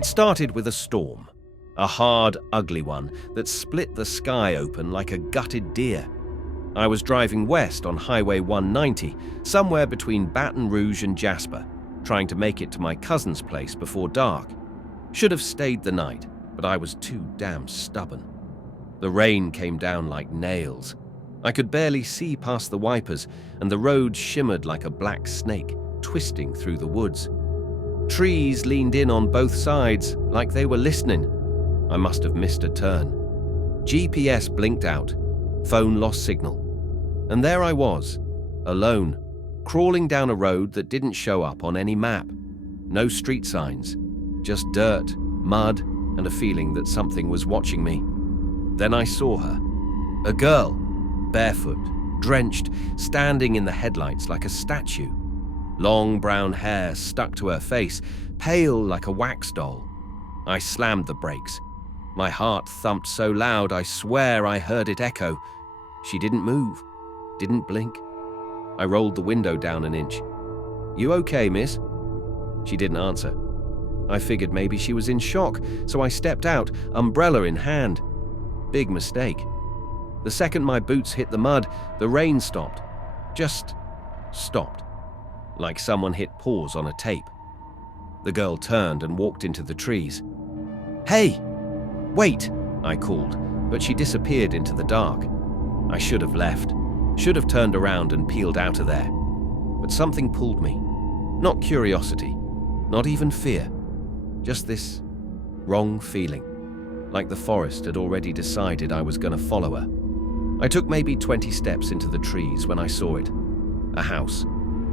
It started with a storm, a hard, ugly one that split the sky open like a gutted deer. I was driving west on Highway 190, somewhere between Baton Rouge and Jasper, trying to make it to my cousin's place before dark. Should have stayed the night, but I was too damn stubborn. The rain came down like nails. I could barely see past the wipers, and the road shimmered like a black snake, twisting through the woods. Trees leaned in on both sides, like they were listening. I must have missed a turn. GPS blinked out. Phone lost signal. And there I was, alone, crawling down a road that didn't show up on any map. No street signs, just dirt, mud, and a feeling that something was watching me. Then I saw her. A girl, barefoot, drenched, standing in the headlights like a statue. Long brown hair stuck to her face, pale like a wax doll. I slammed the brakes. My heart thumped so loud I swear I heard it echo. She didn't move, didn't blink. I rolled the window down an inch. "You okay, miss?" She didn't answer. I figured maybe she was in shock, so I stepped out, umbrella in hand. Big mistake. The second my boots hit the mud, the rain stopped. Just stopped. Like someone hit pause on a tape. The girl turned and walked into the trees. "Hey! Wait!" I called, but she disappeared into the dark. I should have left. Should have turned around and peeled out of there. But something pulled me. Not curiosity, not even fear. Just this wrong feeling. Like the forest had already decided I was going to follow her. I took maybe 20 steps into the trees when I saw it. A house.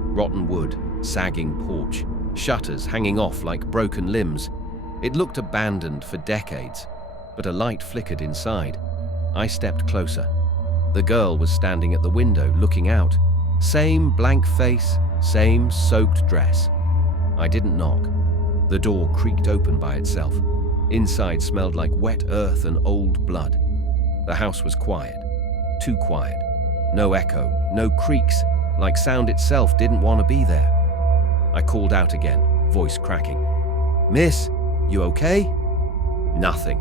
Rotten wood, sagging porch, shutters hanging off like broken limbs. It looked abandoned for decades, but a light flickered inside. I stepped closer. The girl was standing at the window, looking out. Same blank face, same soaked dress. I didn't knock. The door creaked open by itself. Inside smelled like wet earth and old blood. The house was quiet. Too quiet. No echo, no creaks, like sound itself didn't want to be there. I called out again, voice cracking. "Miss, you okay?" Nothing.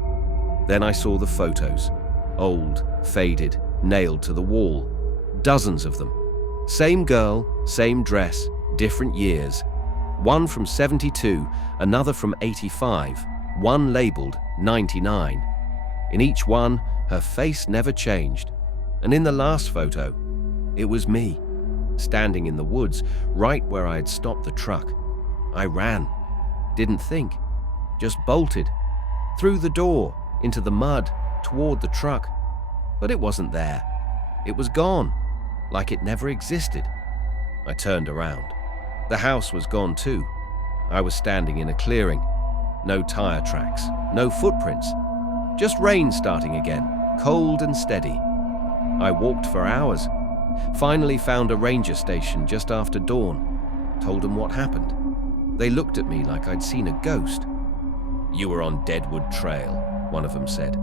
Then I saw the photos. Old, faded, nailed to the wall. Dozens of them. Same girl, same dress, different years. One from 72, another from 85, one labeled 99. In each one, her face never changed. And in the last photo, it was me, standing in the woods, right where I had stopped the truck. I ran. Didn't think. Just bolted. Through the door, into the mud, toward the truck. But it wasn't there. It was gone, like it never existed. I turned around. The house was gone too. I was standing in a clearing. No tire tracks, no footprints. Just rain starting again, cold and steady. I walked for hours. Finally found a ranger station just after dawn. Told them what happened. They looked at me like I'd seen a ghost. "You were on Deadwood Trail," one of them said.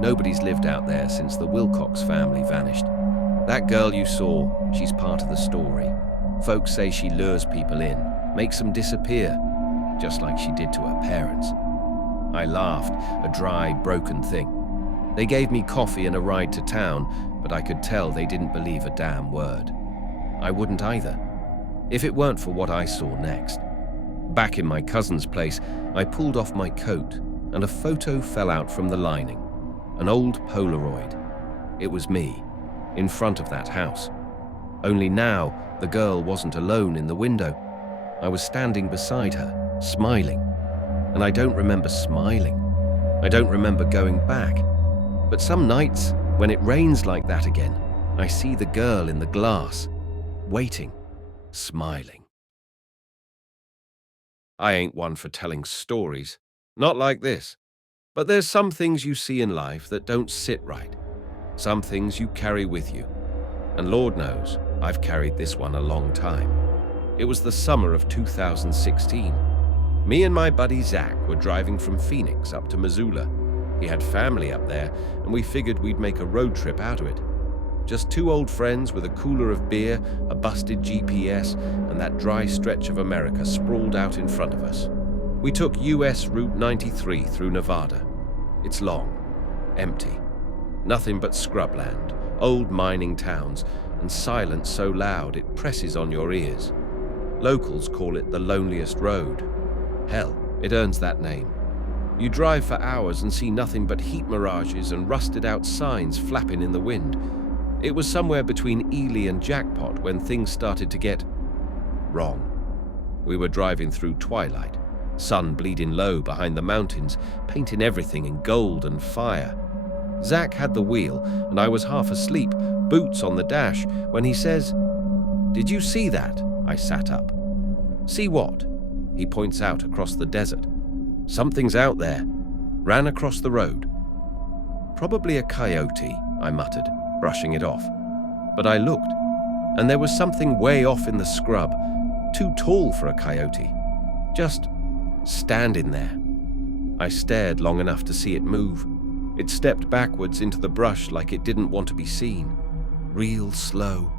"Nobody's lived out there since the Wilcox family vanished. That girl you saw, she's part of the story. Folks say she lures people in, makes them disappear, just like she did to her parents." I laughed, a dry, broken thing. They gave me coffee and a ride to town, but I could tell they didn't believe a damn word. I wouldn't either, if it weren't for what I saw next. Back in my cousin's place, I pulled off my coat, and a photo fell out from the lining. An old Polaroid. It was me, in front of that house. Only now, the girl wasn't alone in the window. I was standing beside her, smiling. And I don't remember smiling. I don't remember going back. But some nights, when it rains like that again, I see the girl in the glass, waiting, smiling. I ain't one for telling stories. Not like this. But there's some things you see in life that don't sit right. Some things you carry with you. And Lord knows, I've carried this one a long time. It was the summer of 2016. Me and my buddy Zach were driving from Phoenix up to Missoula. He had family up there, and we figured we'd make a road trip out of it. Just two old friends with a cooler of beer, a busted GPS, and that dry stretch of America sprawled out in front of us. We took US Route 93 through Nevada. It's long, empty. Nothing but scrubland, old mining towns, and silence so loud it presses on your ears. Locals call it the loneliest road. Hell, it earns that name. You drive for hours and see nothing but heat mirages and rusted-out signs flapping in the wind. It was somewhere between Ely and Jackpot when things started to get wrong. We were driving through twilight, sun bleeding low behind the mountains, painting everything in gold and fire. Zach had the wheel, and I was half asleep, boots on the dash, when he says, "Did you see that?" I sat up. "See what?" He points out across the desert. "Something's out there." Ran across the road. "Probably a coyote," I muttered, brushing it off. But I looked, and there was something way off in the scrub, too tall for a coyote, just standing there. I stared long enough to see it move. It stepped backwards into the brush like it didn't want to be seen. Real slow,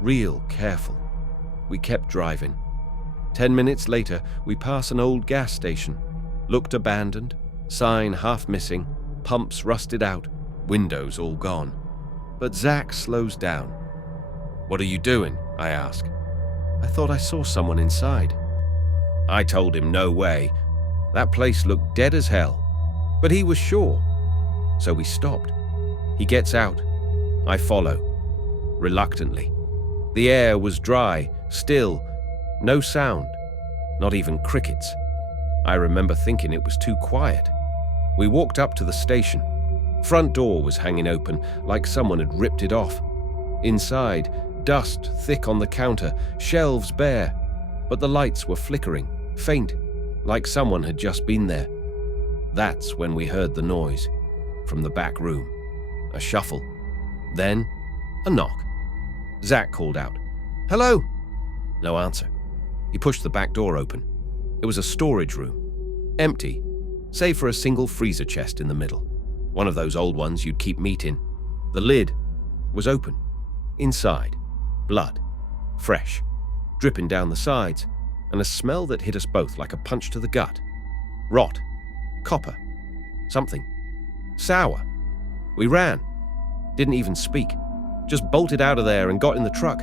real careful. We kept driving. 10 minutes later, we pass an old gas station. Looked abandoned, sign half missing, pumps rusted out, windows all gone. But Zach slows down. "What are you doing?" I ask. "I thought I saw someone inside." I told him no way. That place looked dead as hell. But he was sure. So we stopped. He gets out. I follow. Reluctantly. The air was dry, still, no sound, not even crickets. I remember thinking it was too quiet. We walked up to the station. Front door was hanging open, like someone had ripped it off. Inside, dust thick on the counter, shelves bare, but the lights were flickering, faint, like someone had just been there. That's when we heard the noise, from the back room. A shuffle. Then, a knock. Zach called out, "Hello!" No answer. He pushed the back door open. It was a storage room. Empty, save for a single freezer chest in the middle. One of those old ones you'd keep meat in. The lid was open. Inside, blood. Fresh. Dripping down the sides. And a smell that hit us both like a punch to the gut. Rot. Copper. Something. Sour. We ran. Didn't even speak. Just bolted out of there and got in the truck.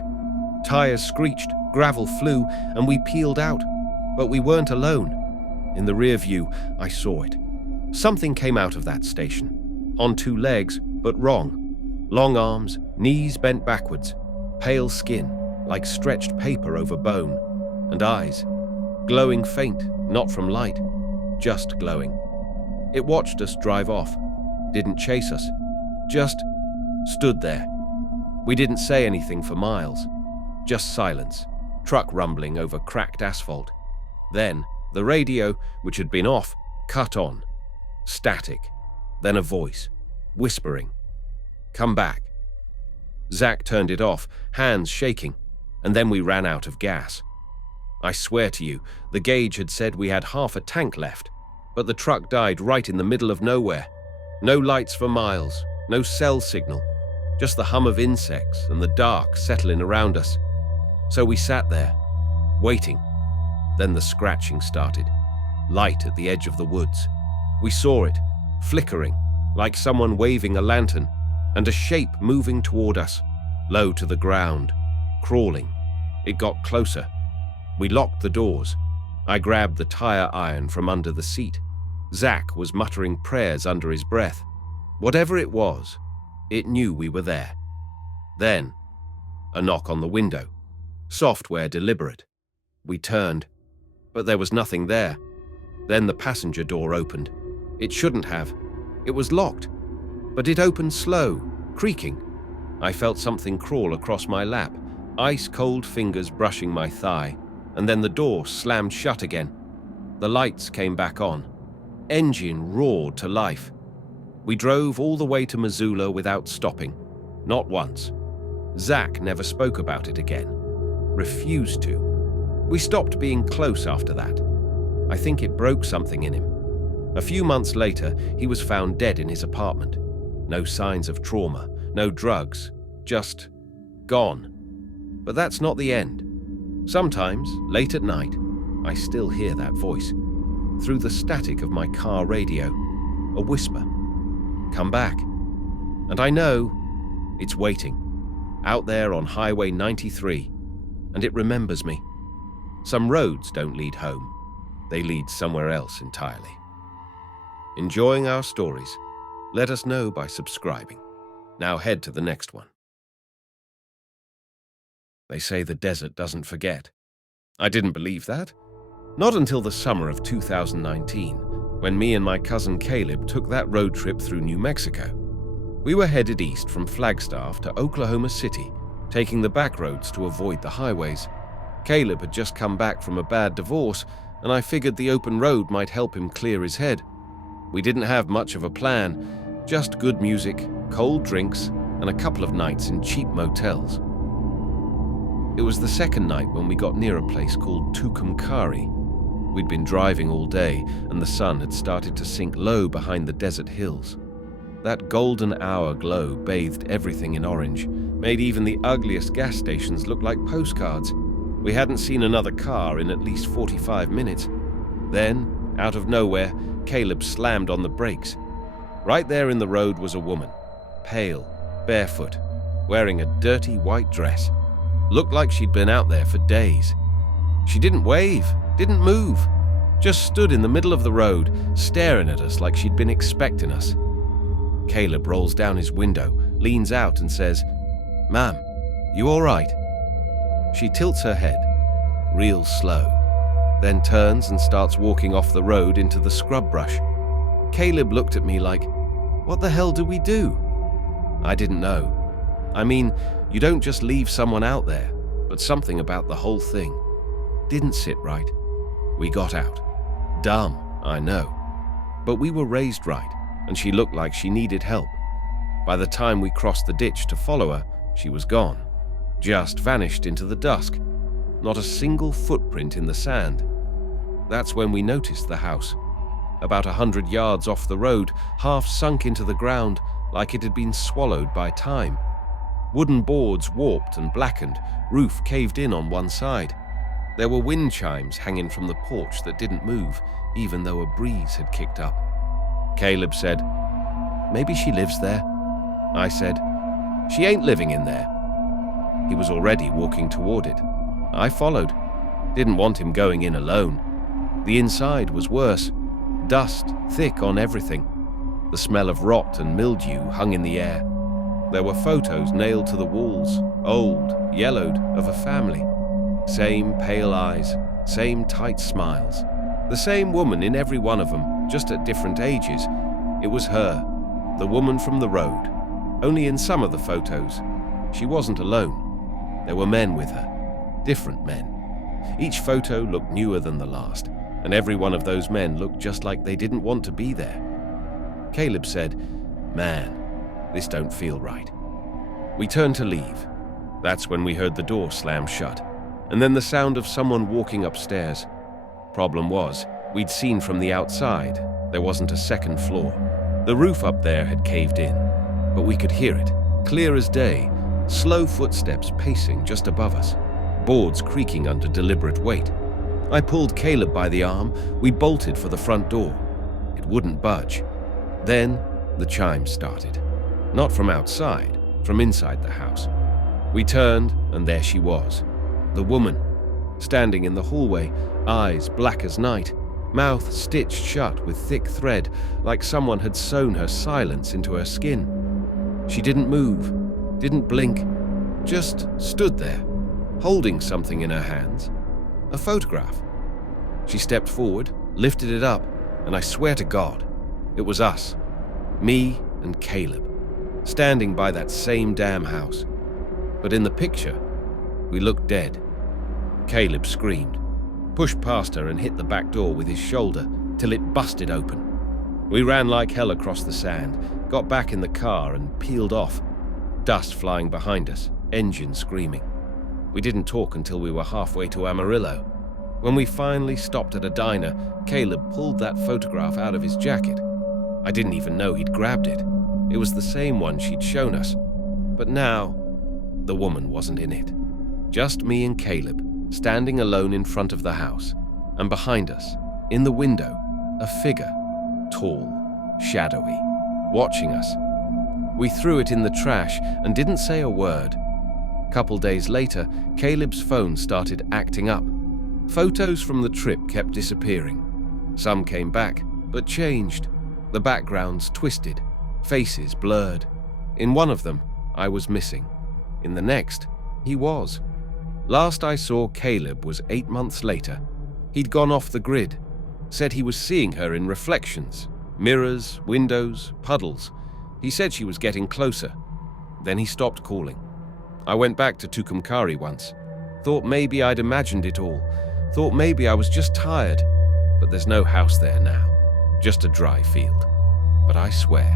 Tires screeched, gravel flew, and we peeled out. But we weren't alone. In the rear view, I saw it. Something came out of that station. On two legs, but wrong. Long arms, knees bent backwards. Pale skin, like stretched paper over bone. And eyes. Glowing faint, not from light. Just glowing. It watched us drive off. Didn't chase us. Just stood there. We didn't say anything for miles. Just silence. Truck rumbling over cracked asphalt. Then, the radio, which had been off, cut on. Static. Then a voice. Whispering. "Come back." Zach turned it off, hands shaking, and then we ran out of gas. I swear to you, the gauge had said we had half a tank left, but the truck died right in the middle of nowhere. No lights for miles, no cell signal, just the hum of insects and the dark settling around us. So we sat there, waiting. Then the scratching started, light at the edge of the woods. We saw it, flickering, like someone waving a lantern, and a shape moving toward us, low to the ground, crawling. It got closer. We locked the doors. I grabbed the tire iron from under the seat. Zach was muttering prayers under his breath. Whatever it was, it knew we were there. Then, a knock on the window. Software deliberate. We turned, but there was nothing there. Then the passenger door opened. It shouldn't have. It was locked, but it opened slow, creaking. I felt something crawl across my lap, ice-cold fingers brushing my thigh, and then the door slammed shut again. The lights came back on. Engine roared to life. We drove all the way to Missoula without stopping. Not once. Zach never spoke about it again. Refused to. We stopped being close after that. I think it broke something in him. A few months later, he was found dead in his apartment. No signs of trauma, no drugs, just gone. But that's not the end. Sometimes, late at night, I still hear that voice. through the static of my car radio, a whisper. Come back. And I know it's waiting, out there on Highway 93, and it remembers me. Some roads don't lead home. They lead somewhere else entirely. Enjoying our stories? Let us know by subscribing. Now head to the next one. They say the desert doesn't forget. I didn't believe that. Not until the summer of 2019, when me and my cousin Caleb took that road trip through New Mexico. We were headed east from Flagstaff to Oklahoma City, taking the backroads to avoid the highways. Caleb had just come back from a bad divorce, and I figured the open road might help him clear his head. We didn't have much of a plan, just good music, cold drinks, and a couple of nights in cheap motels. It was the second night when we got near a place called Tucumcari. We'd been driving all day, and the sun had started to sink low behind the desert hills. That golden hour glow bathed everything in orange, made even the ugliest gas stations look like postcards. We hadn't seen another car in at least 45 minutes. Then, out of nowhere, Caleb slammed on the brakes. Right there in the road was a woman, pale, barefoot, wearing a dirty white dress. Looked like she'd been out there for days. She didn't wave, didn't move, just stood in the middle of the road, staring at us like she'd been expecting us. Caleb rolls down his window, leans out and says, "Ma'am, you all right?" She tilts her head, real slow, then turns and starts walking off the road into the scrub brush. Caleb looked at me like, "What the hell do we do?" I didn't know. I mean, you don't just leave someone out there, but something about the whole thing didn't sit right. We got out. Dumb, I know. But we were raised right, and she looked like she needed help. By the time we crossed the ditch to follow her, she was gone. Just vanished into the dusk. Not a single footprint in the sand. That's when we noticed the house. About 100 yards off the road, half sunk into the ground like it had been swallowed by time. Wooden boards warped and blackened, roof caved in on one side. There were wind chimes hanging from the porch that didn't move, even though a breeze had kicked up. Caleb said, "Maybe she lives there." I said, "She ain't living in there." He was already walking toward it. I followed. Didn't want him going in alone. The inside was worse. Dust thick on everything. The smell of rot and mildew hung in the air. There were photos nailed to the walls, old, yellowed, of a family. Same pale eyes, same tight smiles. The same woman in every one of them, just at different ages. It was her, the woman from the road. Only in some of the photos, she wasn't alone. There were men with her, different men. Each photo looked newer than the last, and every one of those men looked just like they didn't want to be there. Caleb said, "Man, this don't feel right." We turned to leave. That's when we heard the door slam shut, and then the sound of someone walking upstairs. Problem was, we'd seen from the outside, there wasn't a second floor. The roof up there had caved in, but we could hear it, clear as day, slow footsteps pacing just above us, boards creaking under deliberate weight. I pulled Caleb by the arm. We bolted for the front door. It wouldn't budge. Then the chimes started. Not from outside, from inside the house. We turned, and there she was. The woman, standing in the hallway, eyes black as night, mouth stitched shut with thick thread, like someone had sewn her silence into her skin. She didn't move, didn't blink, just stood there, holding something in her hands. A photograph. She stepped forward, lifted it up, and I swear to God, it was us, me and Caleb, standing by that same damn house. But in the picture, we looked dead. Caleb screamed, pushed past her and hit the back door with his shoulder till it busted open. We ran like hell across the sand, got back in the car and peeled off, dust flying behind us, engine screaming. We didn't talk until we were halfway to Amarillo. When we finally stopped at a diner, Caleb pulled that photograph out of his jacket. I didn't even know he'd grabbed it. It was the same one she'd shown us. But now, the woman wasn't in it. Just me and Caleb, standing alone in front of the house. And behind us, in the window, A figure, tall, shadowy, watching us. We threw it in the trash and didn't say a word. Couple days later, Caleb's phone started acting up. Photos from the trip kept disappearing. Some came back, but changed. The backgrounds twisted, faces blurred. In one of them, I was missing. In the next, he was. Last I saw Caleb was 8 months later. He'd gone off the grid, said he was seeing her in reflections, mirrors, windows, puddles. He said she was getting closer. Then he stopped calling. I went back to Tucumcari once. Thought maybe I'd imagined it all. Thought maybe I was just tired. But there's no house there now. Just a dry field. But I swear,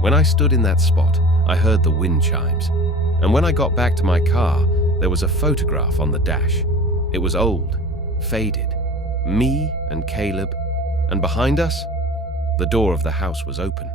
when I stood in that spot, I heard the wind chimes. And when I got back to my car, there was a photograph on the dash. It was old, faded. Me and Caleb. And behind us, the door of the house was open.